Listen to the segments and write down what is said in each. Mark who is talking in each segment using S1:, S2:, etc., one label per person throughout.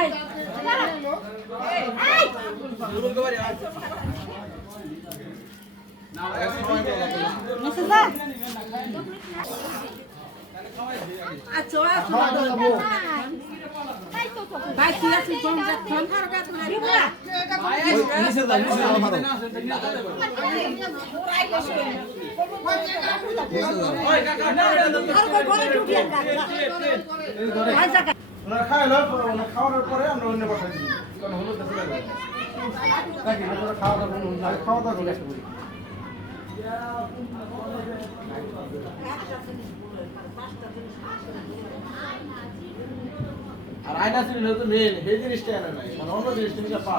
S1: ভাই জম হারগা তোমার
S2: ওনারা ওনারা খাওয়ানোর পরে আমরা অন্য পাঠাই দিই কারণ হলুদ দেশে লাগে দেখি ওনারা খাওয়া দাওয়া খাওয়া দাওয়া করে আসতে বলি। আর আয়না ছিল তো মেন সেই জিনিসটা আনা নাই মানে অন্য জিনিস তুমি পা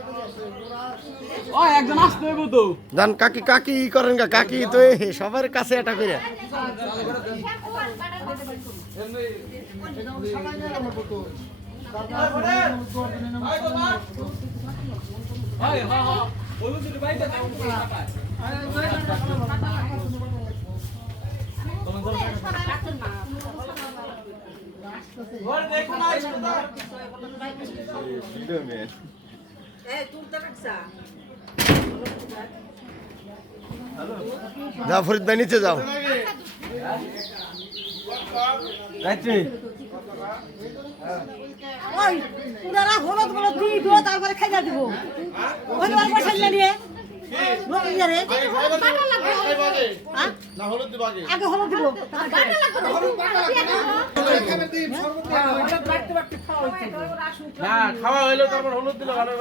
S3: জায়গায় ডালা
S2: ডাকে আপনার ডাকে
S4: জান কাকি কাকি ই করেন গা কাকি তো সবার কাছে এটা করে
S3: সবাই
S4: যাও ফরিদ ভাই নিচে যাও।
S1: তারপরে খাইয়া দিব। নিয়ে। হ্যাঁ? আগে হলুদ দিব
S2: না খাওয়া হইল তারপর হলুদ দিলে ভালো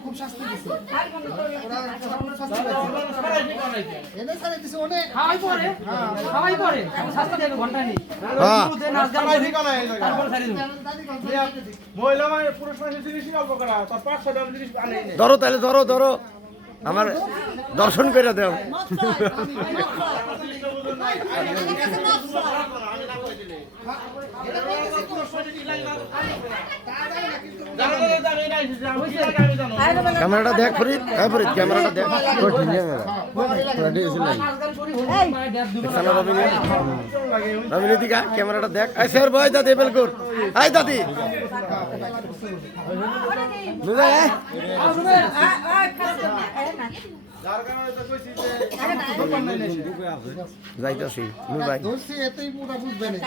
S3: খুব শাস্তি অনেক
S5: খাওয়াই পরে খাওয়াই পরে শাস্তি দেবে ঘণ্টা নেই
S4: হ্যাঁ
S5: তারপরে
S2: মানে
S4: ধরো তাহলে ধরো ধরো আমার দর্শন করে দেও ক্যামেরাটা দেখ ফরিদ হ্যাঁ ফরিদ ক্যামেরাটা দেখ রবিনী রবিনী ক্যামেরাটা দেখ আই স্যার ভাই দাদি বেলকুর আই দাদি বুঝা
S2: যার কারণে তো কইছি যে দোকান নাই নেই
S4: যাইতাছি ভাই।
S3: এতেই পুরা বুঝবে না।